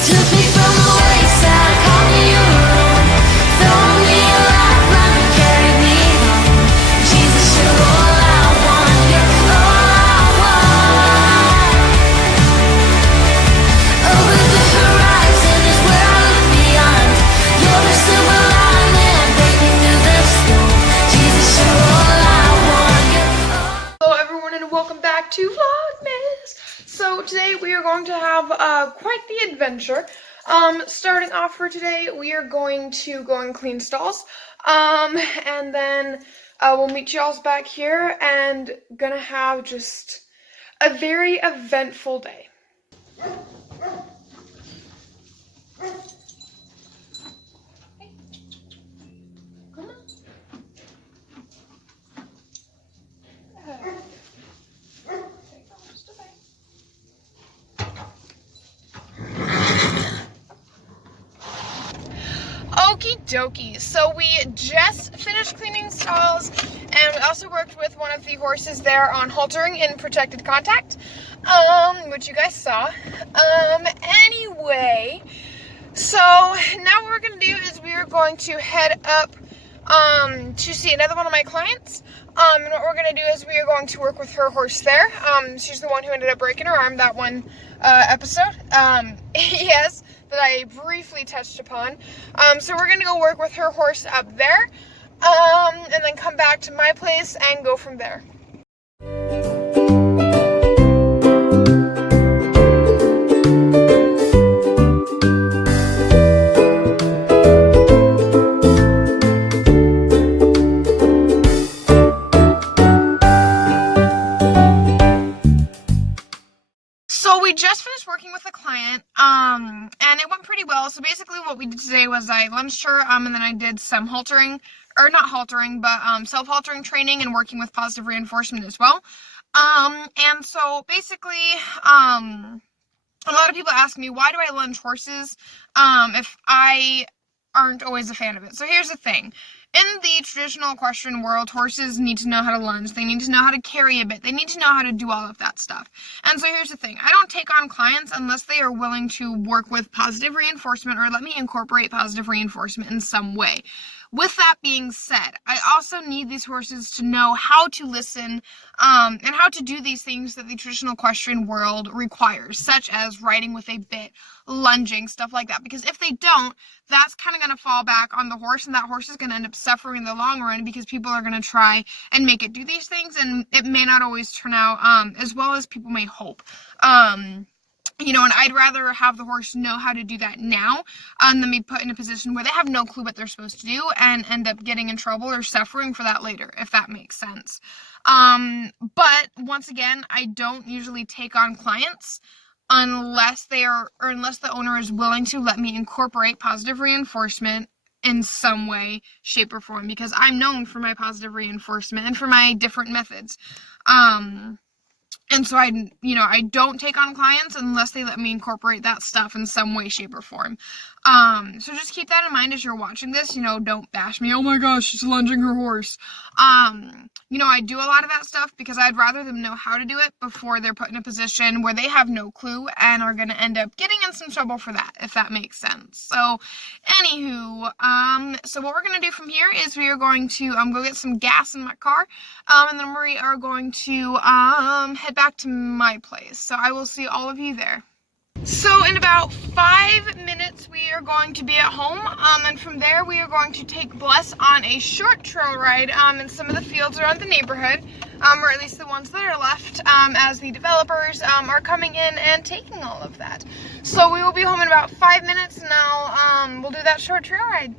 Took me from the wayside, called me your own, throw me a lifeline and carried me home. Jesus, you're all I want, you're all I want. Over the horizon is where I look beyond. You're the silver lining, breaking through the storm. Jesus, you're all I want, you're all. Hello everyone and welcome back to VLOGMAS. So today we are going to have quite the adventure. Starting off for today, we are going to go and clean stalls. And then we'll meet y'all back here and gonna have just a very eventful day. Okie dokie, so we just finished cleaning stalls and we also worked with one of the horses there on haltering in protected contact, which you guys saw. Anyway, so now what we're going to do is we are going to head up to see another one of my clients. And what we're going to do is we are going to work with her horse there. She's the one who ended up breaking her arm that one episode. Yes, that I briefly touched upon. So we're going to go work with her horse up there, and then come back to my place and go from there. We just finished working with a client, and it went pretty well. So basically what we did today was I lunched her, and then I did some haltering, or not haltering, but self-haltering training and working with positive reinforcement as well. And so basically, a lot of people ask me, why do I lunge horses if I aren't always a fan of it? So here's the thing. In the traditional equestrian world, horses need to know how to lunge. They need to know how to carry a bit. They need to know how to do all of that stuff. And so here's the thing. I don't take on clients unless they are willing to work with positive reinforcement or let me incorporate positive reinforcement in some way. With that being said, I also need these horses to know how to listen and how to do these things that the traditional equestrian world requires, such as riding with a bit, lunging, stuff like that. Because if they don't, that's kind of going to fall back on the horse, and that horse is going to end up suffering in the long run because people are going to try and make it do these things, and it may not always turn out as well as people may hope. You know, and I'd rather have the horse know how to do that now than be put in a position where they have no clue what they're supposed to do and end up getting in trouble or suffering for that later, if that makes sense. But once again, I don't usually take on clients unless unless the owner is willing to let me incorporate positive reinforcement in some way, shape, or form, because I'm known for my positive reinforcement and for my different methods. And so I don't take on clients unless they let me incorporate that stuff in some way, shape, or form. So just keep that in mind as you're watching this. You know, don't bash me. Oh my gosh, she's lunging her horse. You know, I do a lot of that stuff because I'd rather them know how to do it before they're put in a position where they have no clue and are going to end up getting in some trouble for that, if that makes sense. So, anywho, so what we're going to do from here is we are going to go get some gas in my car, and then we are going to head back to my place. So I will see all of you there. So in about 5 minutes we are going to be at home, and from there we are going to take Bless on a short trail ride in some of the fields around the neighborhood, or at least the ones that are left, as the developers are coming in and taking all of that. So we will be home in about 5 minutes, and now we'll do that short trail ride.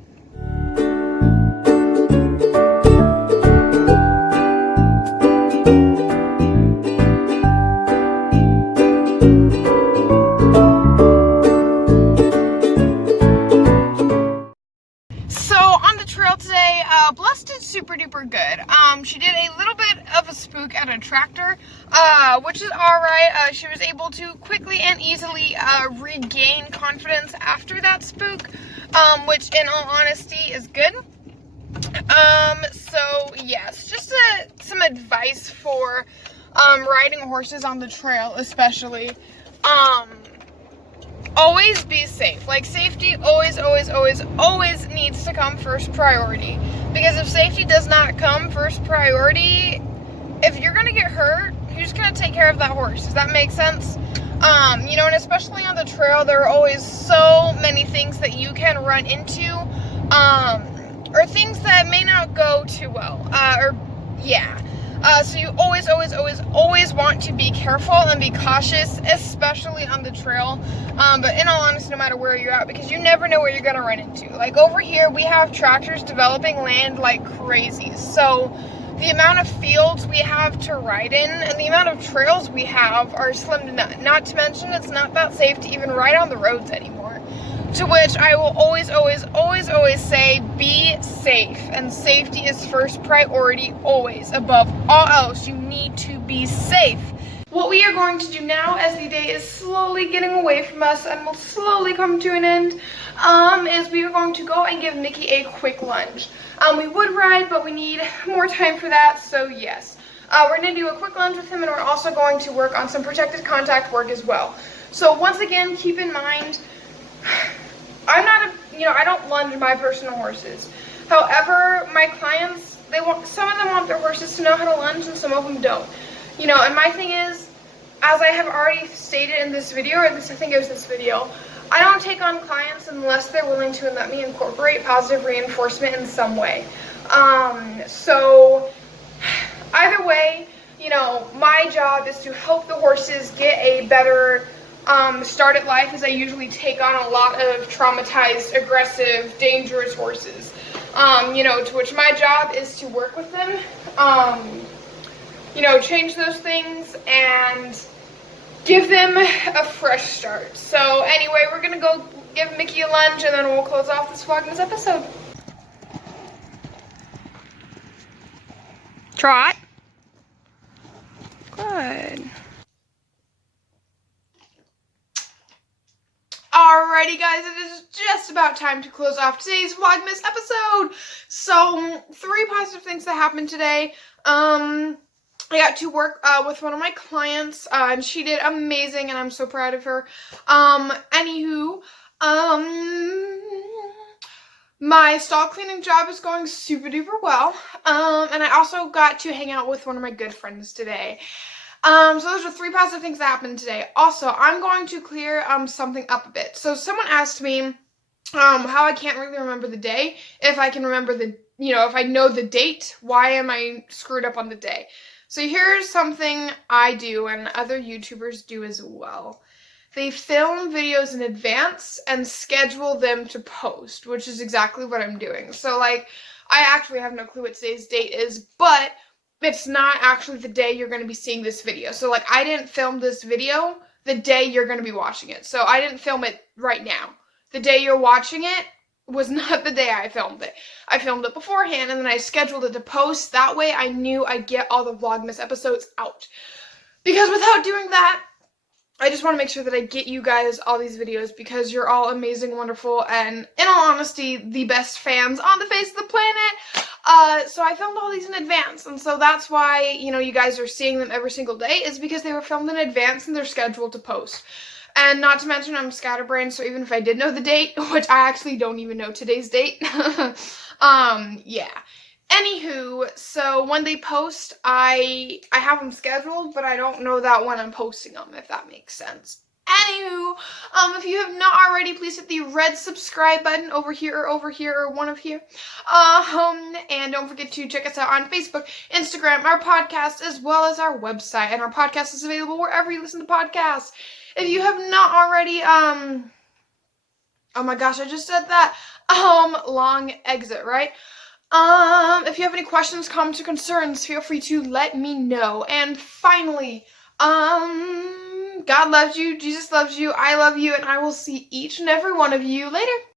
Bless did super duper good. She did a little bit of a spook at a tractor, which is alright. She was able to quickly and easily regain confidence after that spook, which in all honesty is good. So yes, just some advice for riding horses on the trail especially. always be safe. Like, safety always, always, always, always needs to come first priority. Because if safety does not come first priority, if you're gonna get hurt, who's gonna take care of that horse? Does that make sense? You know, and especially on the trail, there are always so many things that you can run into, or things that may not go too well, so you always, always, always, always want to be careful and be cautious, especially on the trail, but in all honesty, no matter where you're at, because you never know where you're gonna run into. Like, over here, we have tractors developing land like crazy, so the amount of fields we have to ride in and the amount of trails we have are slim to none. Not to mention, it's not that safe to even ride on the roads anymore. To which I will always, always, always, always say, be safe. And safety is first priority, always. Above all else, you need to be safe. What we are going to do now, as the day is slowly getting away from us and will slowly come to an end, is we are going to go and give Mickey a quick lunge. We would ride, but we need more time for that, so yes. We're going to do a quick lunge with him, and we're also going to work on some protected contact work as well. So once again, keep in mind, I don't lunge my personal horses. However, my clients, some of them want their horses to know how to lunge, and some of them don't. You know, and my thing is, as I have already stated in this video, or at least I think it was this video, I don't take on clients unless they're willing to and let me incorporate positive reinforcement in some way. So either way, you know, my job is to help the horses get a better start at life, as I usually take on a lot of traumatized, aggressive, dangerous horses. You know, to which my job is to work with them, you know, change those things and give them a fresh start. So anyway, we're gonna go give Mickey a lunge and then we'll close off this VLOGMAS episode. Trot. Good. Alrighty guys, it is just about time to close off today's VLOGMAS episode. So, 3 positive things that happened today. I got to work with one of my clients, and she did amazing, and I'm so proud of her. Anywho, my stall cleaning job is going super duper well, and I also got to hang out with one of my good friends today. So those are 3 positive things that happened today. Also, I'm going to clear something up a bit. So someone asked me how I can't really remember the day. If I can remember if I know the date, why am I screwed up on the day? So here's something I do and other YouTubers do as well. They film videos in advance and schedule them to post, which is exactly what I'm doing. So, like, I actually have no clue what today's date is, but it's not actually the day you're going to be seeing this video. So, like, I didn't film this video the day you're going to be watching it. So, I didn't film it right now. The day you're watching it was not the day I filmed it. I filmed it beforehand, and then I scheduled it to post. That way, I knew I'd get all the VLOGMAS episodes out. Because without doing that, I just want to make sure that I get you guys all these videos, because you're all amazing, wonderful, and in all honesty, the best fans on the face of the planet. So I filmed all these in advance, and so that's why, you guys are seeing them every single day, is because they were filmed in advance and they're scheduled to post. And not to mention, I'm scatterbrained, so even if I did know the date, which I actually don't even know today's date, yeah. Anywho, so when they post, I have them scheduled, but I don't know that when I'm posting them, if that makes sense. Anywho, if you have not already, please hit the red subscribe button over here, or one of here. And don't forget to check us out on Facebook, Instagram, our podcast, as well as our website. And our podcast is available wherever you listen to podcasts. If you have not already, oh my gosh, I just said that, long exit, right? If you have any questions, comments, or concerns, feel free to let me know. And finally, God loves you, Jesus loves you, I love you, and I will see each and every one of you later.